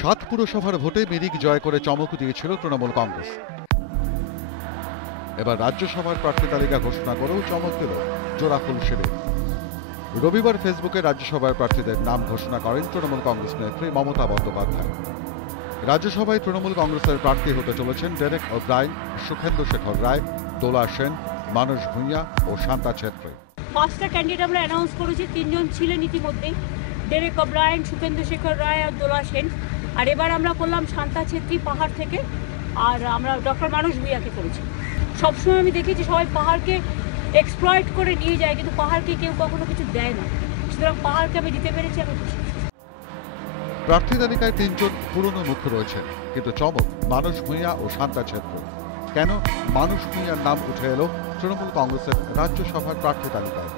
সাত পুরসভার ভোটে মিরিক জয় করে চমক দিয়েছিল তৃণমূল কংগ্রেস। এবার রাজ্যসভার প্রার্থী তালিকা ঘোষণা করেও চমক দিল জোড়াফুল শিবির। রবিবার ফেসবুকে রাজ্যসভার প্রার্থীদের নাম ঘোষণা করেন তৃণমূল কংগ্রেস নেত্রী মমতা বন্দ্যোপাধ্যায়। রাজ্যসভায় তৃণমূল কংগ্রেসের প্রার্থী হতে চলেছেন ডেরেক ওব্রায়েন, সুখেন্দু শেখর রায়, দোলা সেন, মানস ভূঁইয়া ও শান্তা ছেত্রী। পাঁচটা ক্যান্ডিডেট আমরা অ্যানাউন্স করেছি, তিনজন ছিলেন ইতিমধ্যেই, ডেরেক ওব্রায়েন, সুখেন্দু শেখর রায় আর দোলা সেন। আর এবার আমরা করলাম শান্তা ছেত্রী পাহাড় থেকে, আর আমরা ডক্টর মানস ভূঁইয়াকে করেছি। সবসময় আমি দেখেছি সবাই পাহাড়কে এক্সপ্লয়েট করে নিয়ে যায়, কিন্তু পাহাড়কে কেউ কখনো কিছু দেয় না। সুতরাং পাহাড়কে আমি দিতে পেরেছি, আমি খুশি। প্রার্থী তালিকায় তিনজন পুরনো মুখ রয়েছে, কিন্তু চমক মানস ভূঁইয়া ও শান্তা ছেত্রী। কেন মানস ভূঁইয়ার নাম উঠে এলো তৃণমূল কংগ্রেসের রাজ্যসভার প্রার্থী তালিকায়?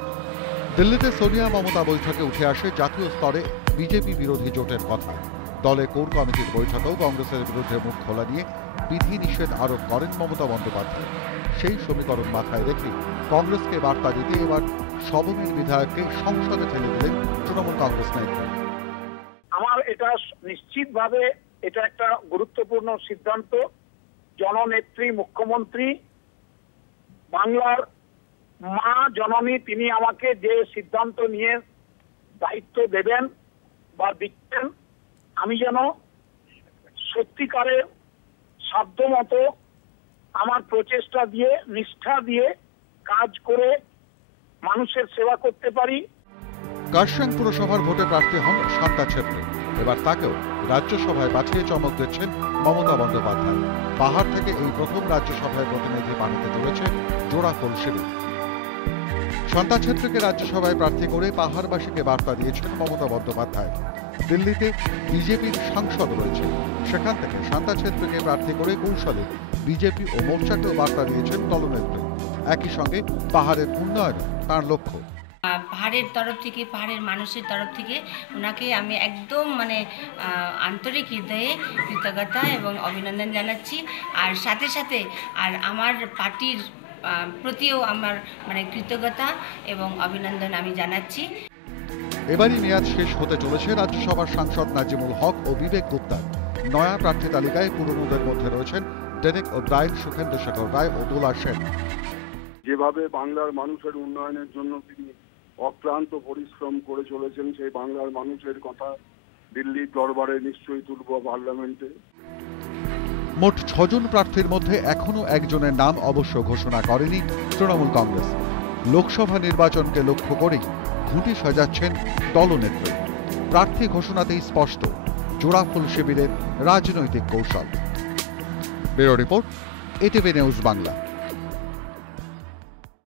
দিল্লিতে সোনিয়া মমতা বৈঠকে উঠে আসে জাতীয় স্তরে বিজেপি বিরোধী জোটের কথা। দলে কোর কমিটির বৈঠকেও কংগ্রেসের বিরুদ্ধে মুখ খোলা নিয়ে বিধি নিষেধ আরোপ করেন মমতা বন্দ্যোপাধ্যায়। সেই সমীকরণ মাথায় রেখে কংগ্রেসকে বার্তা দিতে এবার সবমের বিধায়ককে সংসদে ঠেলে দিলেন তৃণমূল কংগ্রেস নেত্রী। আমার এটা নিশ্চিতভাবে এটা একটা গুরুত্বপূর্ণ সিদ্ধান্ত। জননেত্রী, মুখ্যমন্ত্রী, বাংলার মা জননী, তিনি আমাকে যে সিদ্ধান্ত নিয়ে দায়িত্ব দেবেন বা দিচ্ছেন, আমি যেন সত্যিকারের সাধ্যমতো আমার প্রচেষ্টা দিয়ে, নিষ্ঠা দিয়ে কাজ করে মানুষের সেবা করতে পারি। কার্শিয়াং পুরসভার ভোটে প্রার্থী হন শান্তা ছেত্রী। এবার তাকেও রাজ্যসভায় পাঠিয়ে চমক দিচ্ছেন মমতা বন্দ্যোপাধ্যায়। পাহাড় থেকে এই প্রথম রাজ্যসভায় প্রতিনিধি বানাতে চলেছে জোড়াফুল শিবির। শান্তা ছেত্রীকে রাজ্যসভায় প্রার্থী করে পাহাড়বাসীকে বার্তা দিয়েছেন মমতা বন্দ্যোপাধ্যায়। দিল্লিতে বিজেপির সাংসদ রয়েছে, সেখান থেকে শান্তা ছেত্রীকে প্রার্থী করে কৌশলে বিজেপি ও মোর্চাকেও বার্তা দিয়েছেন দলনেত্রী। একই সঙ্গে পাহাড়ের উন্নয়ন তাঁর লক্ষ্য। পাহাড়ের তরফ থেকে, পাহাড়ের মানুষের তরফ থেকে ওনাকে আমি একদম আন্তরিক হৃদয়ে কৃতজ্ঞতা এবং অভিনন্দন জানাচ্ছি। আর সাথে সাথে আর আমার পার্টির প্রতিও আমার কৃতজ্ঞতা এবং অভিনন্দন আমি জানাচ্ছি। এবারই মেয়াদ শেষ হতে চলেছে রাজ্যসভার সাংসদ নাজিমুল হক ও বিবেক গুপ্তার। নয়া প্রার্থী তালিকায় পুরনোদের মধ্যে রয়েছেন ডেরেক ওব্রায়েন, সুখেন্দু শেখর রায় ও দোলা সেন। যেভাবে বাংলার মানুষের উন্নয়নের জন্য তিনি অক্লান্ত পরিশ্রম করে চলেছেন, সেই বাংলার মানুষের কথা দিল্লির দরবারে নিশ্চয়ই তুলব পার্লামেন্টে। মোট 6 জন প্রার্থীর মধ্যে এখনো একজনের নাম অবশ্য ঘোষণা করেনি তৃণমূল কংগ্রেস। লোকসভা নির্বাচনকে লক্ষ্য করেই ঘুঁটি সাজাচ্ছেন দলনেত্রী। প্রার্থী ঘোষণাতেই স্পষ্ট জোড়াফুল শিবিরের রাজনৈতিক কৌশল। Bureau report, ATV news Bangla.